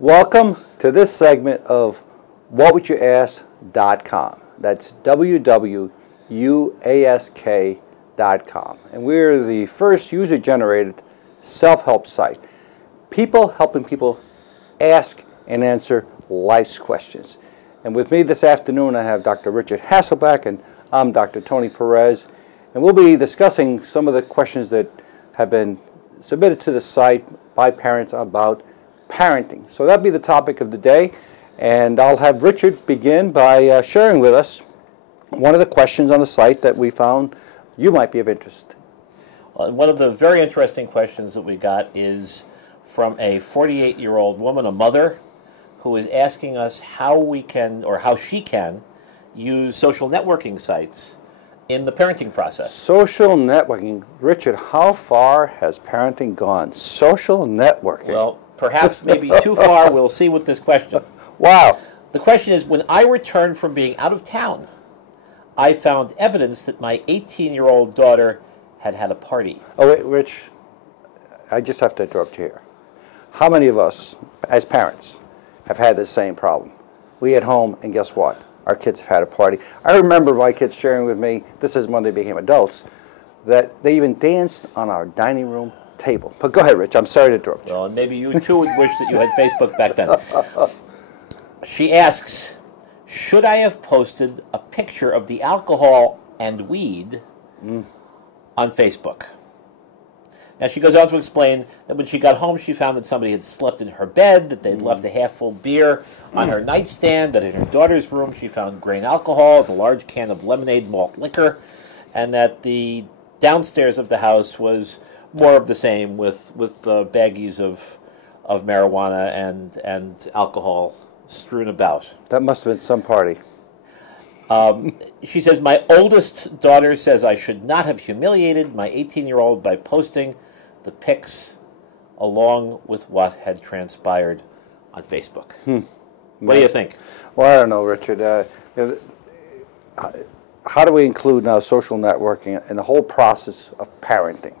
Welcome to this segment of whatwouldyouask.com. That's www.uask.com. And we're the first user-generated self-help site. People helping people ask and answer life's questions. And with me this afternoon, I have Dr. Richard Hasselbeck, and I'm Dr. Tony Perez. And we'll be discussing some of the questions that have been submitted to the site by parents about parenting. So that'll be the topic of the day. And I'll have Richard begin by sharing with us one of the questions on the site that we found you might be of interest. Well, one of the very interesting questions that we got is from a 48-year-old woman, a mother, who is asking us how we can, or how she can, use social networking sites in the parenting process. Social networking. Richard, how far has parenting gone? Social networking. Well, perhaps maybe too far. We'll see with this question. Wow. The question is, when I returned from being out of town, I found evidence that my 18-year-old daughter had had a party. Oh, wait, Rich, I just have to interrupt you here. How many of us, as parents, have had the same problem? We at home, and guess what? Our kids have had a party. I remember my kids sharing with me, this is when they became adults, that they even danced on our dining room table. But go ahead, Rich. I'm sorry to interrupt you. Well, and maybe you too would wish that you had Facebook back then. She asks, should I have posted a picture of the alcohol and weed on Facebook? Now, she goes on to explain that when she got home, she found that somebody had slept in her bed, that they'd left a half-full beer on her nightstand, that in her daughter's room she found grain alcohol, a large can of lemonade malt liquor, and that the downstairs of the house was more of the same with baggies of marijuana and alcohol strewn about. That must have been some party. She says, my oldest daughter says I should not have humiliated my 18-year-old by posting the pics along with what had transpired on Facebook. What do you think? Well, I don't know, Richard. How do we include now social networking in the whole process of parenting?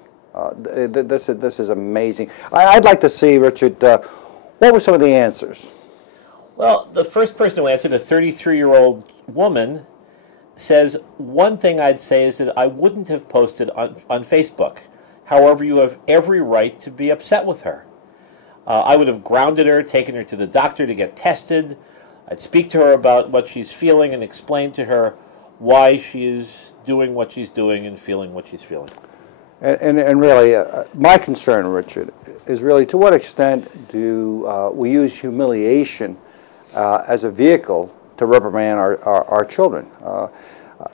This is amazing. I'd like to see, Richard, what were some of the answers? Well, the first person who answered, a 33-year-old woman, says, one thing I'd say is that I wouldn't have posted on Facebook. However, you have every right to be upset with her. I would have grounded her, taken her to the doctor to get tested. I'd speak to her about what she's feeling and explain to her why she is doing what she's doing and feeling what she's feeling. And really, my concern, Richard, is really to what extent do we use humiliation as a vehicle to reprimand our children?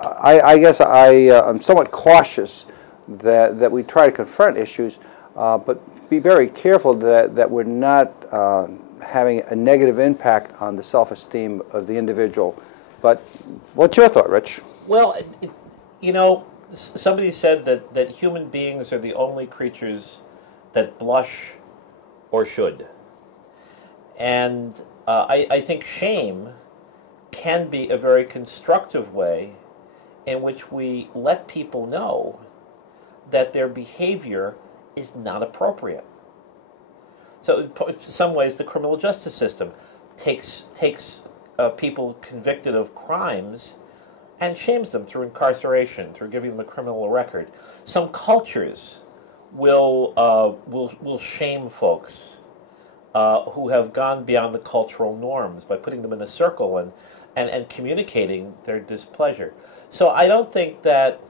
I guess I'm somewhat cautious that we try to confront issues, but be very careful that we're not having a negative impact on the self-esteem of the individual. But what's your thought, Rich? Well, you know, somebody said that human beings are the only creatures that blush or should. And I think shame can be a very constructive way in which we let people know that their behavior is not appropriate. So in some ways, the criminal justice system takes people convicted of crimes and shames them through incarceration, through giving them a criminal record. Some cultures will shame folks who have gone beyond the cultural norms by putting them in a circle and communicating their displeasure. So I don't think that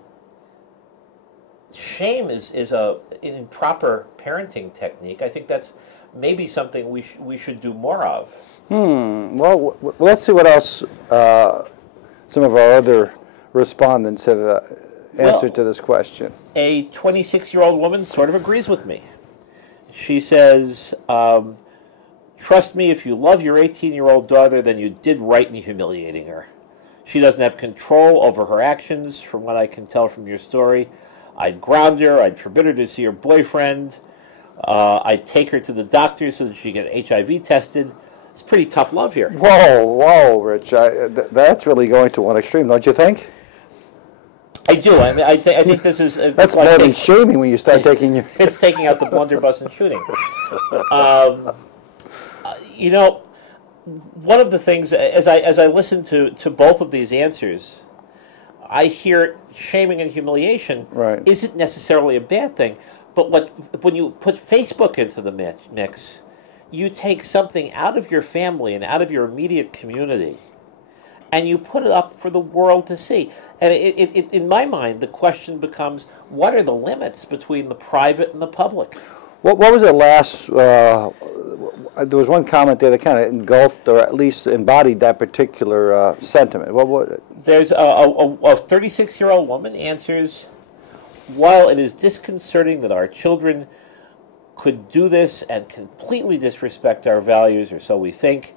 shame is an improper parenting technique. I think that's maybe something we should do more of. Well, let's see what else some of our other respondents have answered to this question. A 26-year-old woman sort of agrees with me. She says, trust me, if you love your 18-year-old daughter, then you did right in humiliating her. She doesn't have control over her actions, from what I can tell from your story. I'd ground her. I'd forbid her to see her boyfriend. I'd take her to the doctor so that she could get HIV tested. It's pretty tough love here. Whoa, Rich. That's really going to one extreme, don't you think? I do. I mean, I think this is... That's more than shaming when you start taking... It's taking out the blunderbuss and shooting. You know, one of the things, as I listen to both of these answers, I hear shaming and humiliation Right. isn't necessarily a bad thing. But when you put Facebook into the mix, you take something out of your family and out of your immediate community, and you put it up for the world to see. And in my mind, the question becomes, what are the limits between the private and the public? What was it last? There was one comment there that kind of engulfed or at least embodied that particular sentiment. What was it? There's a 36-year-old woman answers, while it is disconcerting that our children could do this and completely disrespect our values, or so we think,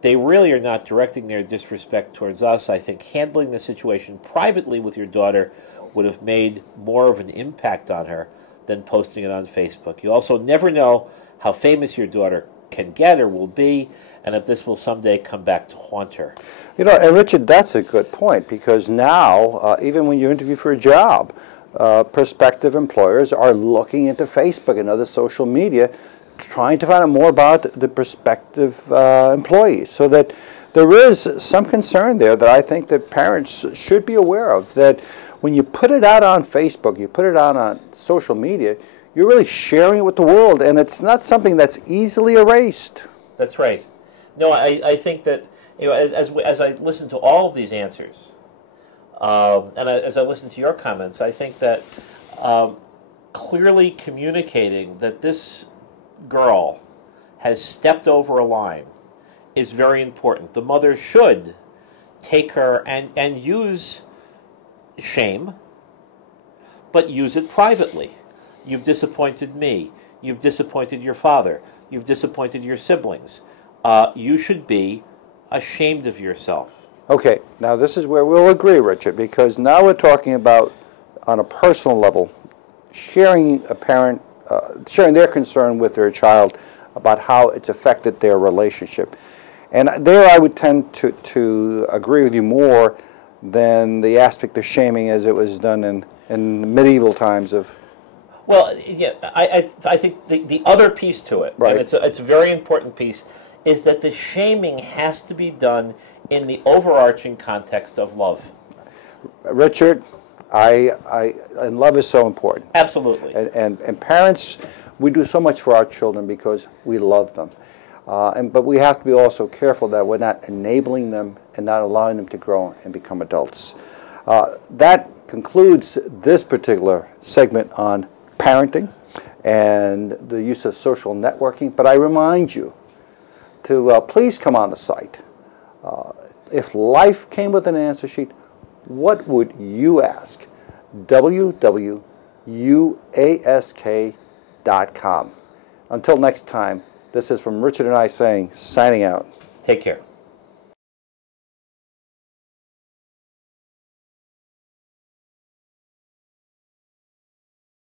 they really are not directing their disrespect towards us. I think handling the situation privately with your daughter would have made more of an impact on her than posting it on Facebook. You also never know how famous your daughter can get or will be, and if this will someday come back to haunt her. You know, and Richard, that's a good point, because now, even when you interview for a job, prospective employers are looking into Facebook and other social media, trying to find out more about the prospective employees, so that there is some concern there that I think that parents should be aware of, that when you put it out on Facebook, you put it out on social media, you're really sharing it with the world, and it's not something that's easily erased. That's right. No, I think that, you know, as I listen to all of these answers, and as I listen to your comments, I think that clearly communicating that this girl has stepped over a line is very important. The mother should take her and use shame, but use it privately. You've disappointed me. You've disappointed your father. You've disappointed your siblings. You should be ashamed of yourself. Okay, now this is where we'll agree, Richard, because now we're talking about, on a personal level, sharing a parent, sharing their concern with their child about how it's affected their relationship. And there I would tend to agree with you more than the aspect of shaming as it was done in medieval times of... Well, yeah, I think the other piece to it, right, and it's a very important piece, is that the shaming has to be done in the overarching context of love. Richard, and love is so important. Absolutely. And parents, we do so much for our children because we love them. But we have to be also careful that we're not enabling them and not allowing them to grow and become adults. That concludes this particular segment on parenting and the use of social networking. But I remind you to please come on the site. If life came with an answer sheet, what would you ask? www.uask.com. Until next time, this is from Richard and I saying, signing out. Take care.